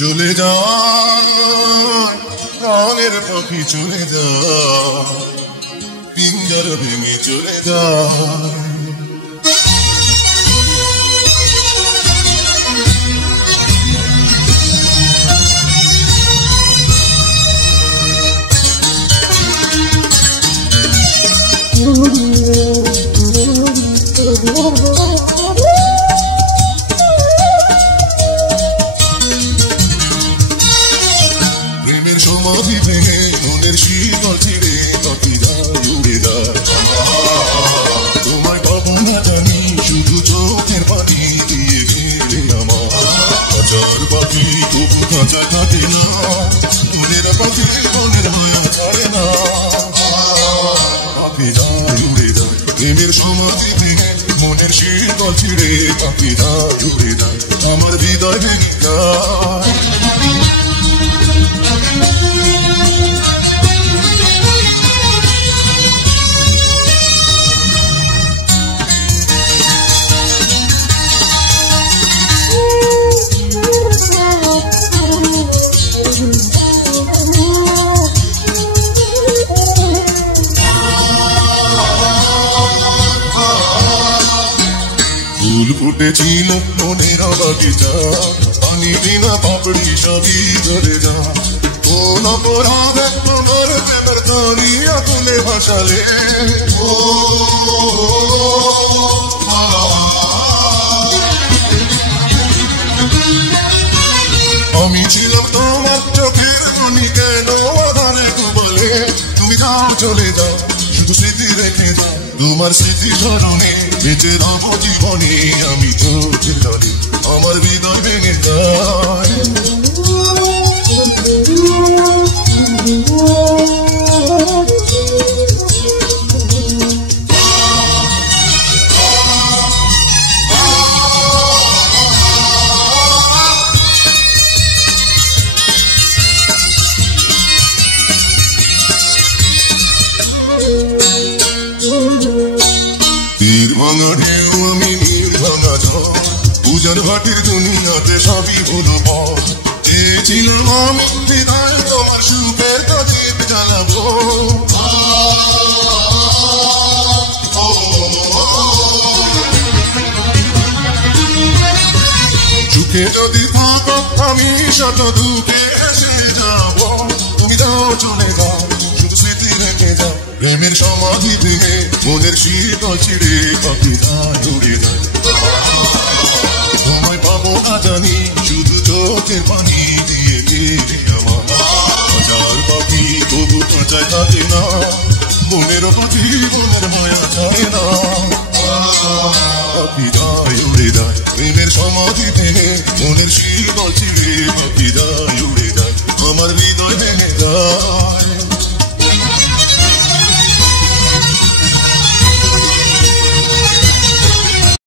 চলে যায় রঙের পাখি চলে যায় পিঞ্জর ভেঙে চলে যায় প্রেমের সমাধি ভেঙে মনের শীতল ছিঁড়ে পাখি যায় উড়ে যায় তোমায় পাবো না জানি শুধু চোখের পানি দিয়ে গেলে আমার হাজার পাখি তবু কাঁচা থাকে না মনের পাখি মনের মায়া ছাড়ে না পাখি যায় উড়ে যায় প্রেমের সমাধি ভেঙে মনের শীতল ছিঁড়ে পাখি যায় উড়ে যায় আমার হৃদয় ভেঙে যায় ফুল ফুটেছিল মনের বাগিচা পানি বিনা পাপড়ি সবই ঝরে যা কোন অপরাধে তোমার প্রেমের তরিয়া তুলে ভাসালে আমি ছিলাম তোমার চোখের মনি কেন আধারে ডুবলে তুমি যাও চলে যাও শুধু স্মৃতি রেখে যাও তোমার স্মৃতি স্মরণে বেঁচে রব জীবনে আমি চোখের জলে আমার হৃদয় ভেঙে যায় তীর ভাঙা ঢেউ আমি নীল ভাঙা ঝড় পূজার ঘাটের দুনিয়াতে সবই হলো পথ চেয়েছিলাম আমি হৃদয় তোমার সুখের কাছে জ্বালাবো সুখে যদি থাকো আমি শত দুঃখে এসে যাবো তুমি যাও চলে যাও শুধু স্মৃতি রেখে যাও প্রেমের সমাধি ভেঙে মনের শীতল ছিঁড়ে পাখি যায় উড়ে যায় তোমায় পাবো না জানি শুধু চোখের পানি দিয়ে গেলে আমার হাজার পাখি তবু কাঁচায় থাকে না মনের পাখি মনের মায়া ছাড়ে না পাখি যায় উড়ে যায় প্রেমের সমাধি ভেঙে মনের শীতল ছিঁড়ে পাখি যায় উড়ে যায় আমার হৃদয় ভেঙে যায়